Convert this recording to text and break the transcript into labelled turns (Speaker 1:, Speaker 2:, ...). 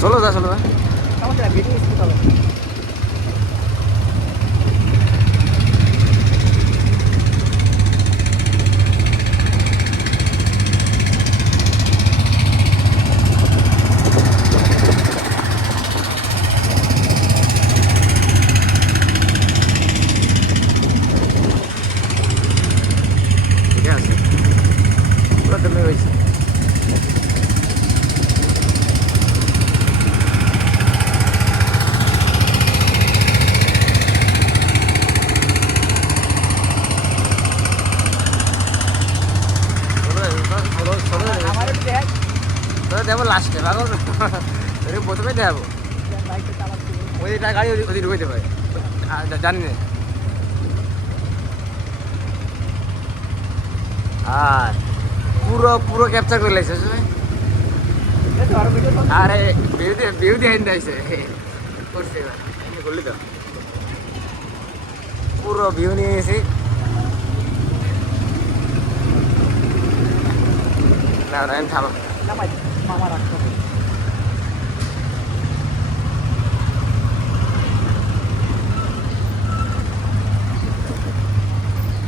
Speaker 1: ষোলো দা ষোলো দা
Speaker 2: সমস্যা
Speaker 1: দেবো লাস্টে পাগল প্রথমে দেখাবো ওইটা গাড়ি ওদিক ঢুকে দেবে জানি না। আর পুরো পুরো ক্যাপচার করে লাগছে আরও ভিউ দিয়ে ভিউ দিয়ে হিন্দা আইছে করছে এবার তো। পুরো ভিউ নিয়ে এসে না আমি থামো।
Speaker 2: মামা রাখতে হবে